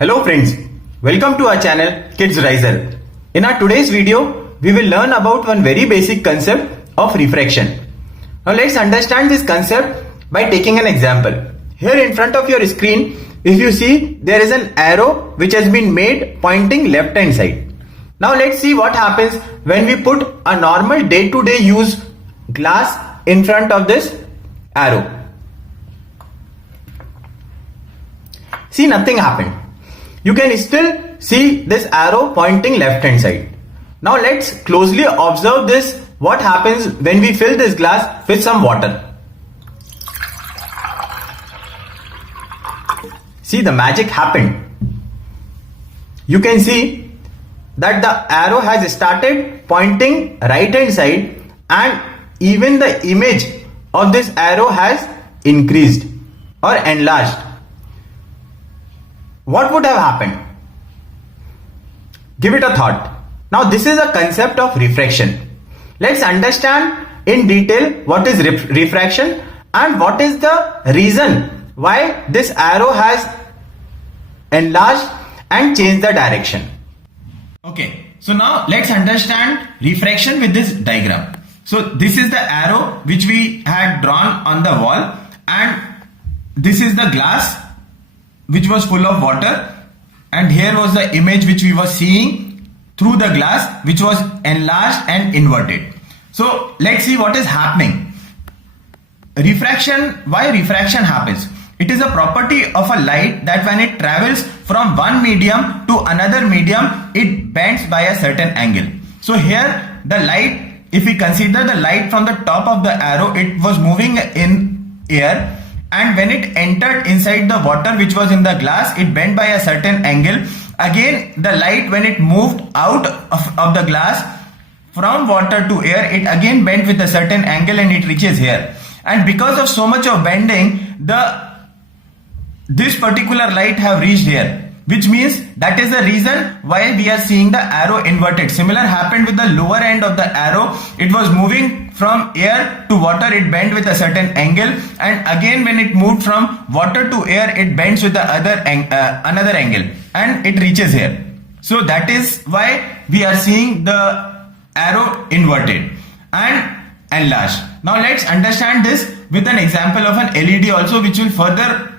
Hello friends, welcome to our channel Kids Riser. In our today's video, we will learn about one very basic concept of refraction. Now let's understand this concept by taking an example. Here in front of your screen, if you see, there is an arrow which has been made pointing left hand side. Now let's see what happens when we put a normal day-to-day use glass in front of this arrow. See, nothing happened. You can still see this arrow pointing left hand side. Now let's closely observe this, what happens when we fill this glass with some water. See, the magic happened. You can see that the arrow has started pointing right hand side and even the image of this arrow has increased or enlarged. What would have happened? Give it a thought. Now this is a concept of refraction. Let's understand in detail what is refraction and what is the reason why this arrow has enlarged and changed the direction. Okay, so now let's understand refraction with this diagram. So this is the arrow which we had drawn on the wall, and this is the glass which was full of water, and here was the image which we were seeing through the glass, which was enlarged and inverted. So let's see what is happening. Refraction, why refraction happens? It is a property of a light that when it travels from one medium to another medium, it bends by a certain angle. So here the light, if we consider the light from the top of the arrow, it was moving in air, and when it entered inside the water which was in the glass, it bent by a certain angle. Again, the light, when it moved out of the glass from water to air, it again bent with a certain angle and it reaches here. And because of so much of bending, this particular light have reached here, which means that is the reason why we are seeing the arrow inverted. Similar happened with the lower end of the arrow. It was moving from air to water, it bent with a certain angle, and again when it moved from water to air, it bends with the another angle and it reaches here. So that is why we are seeing the arrow inverted and enlarged. Now let's understand this with an example of an LED also, which will further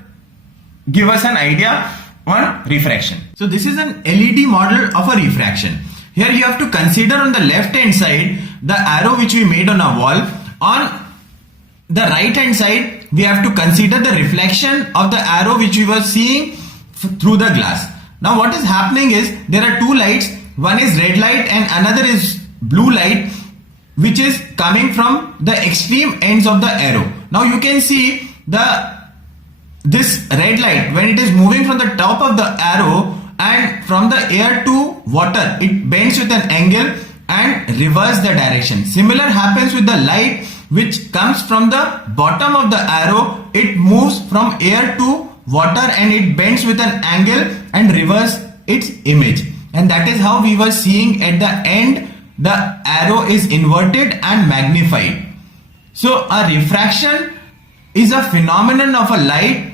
give us an idea on refraction. So this is an LED model of a refraction. Here you have to consider on the left hand side the arrow which we made on a wall. On the right hand side we have to consider the reflection of the arrow which we were seeing through the glass. Now what is happening is there are two lights. One is red light and another is blue light, which is coming from the extreme ends of the arrow. Now you can see this red light, when it is moving from the top of the arrow and from the air to water, it bends with an angle and reverse the direction. Similar happens with the light which comes from the bottom of the arrow. It moves from air to water and it bends with an angle and reverse its image. And that is how we were seeing at the end the arrow is inverted and magnified. So a refraction is a phenomenon of a light.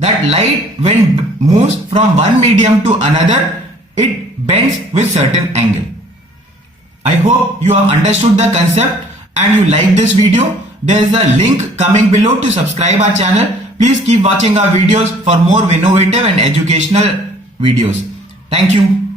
That light, when moves from one medium to another, it bends with certain angle. I hope you have understood the concept and you like this video. There is a link coming below to subscribe our channel. Please keep watching our videos for more innovative and educational videos. Thank you.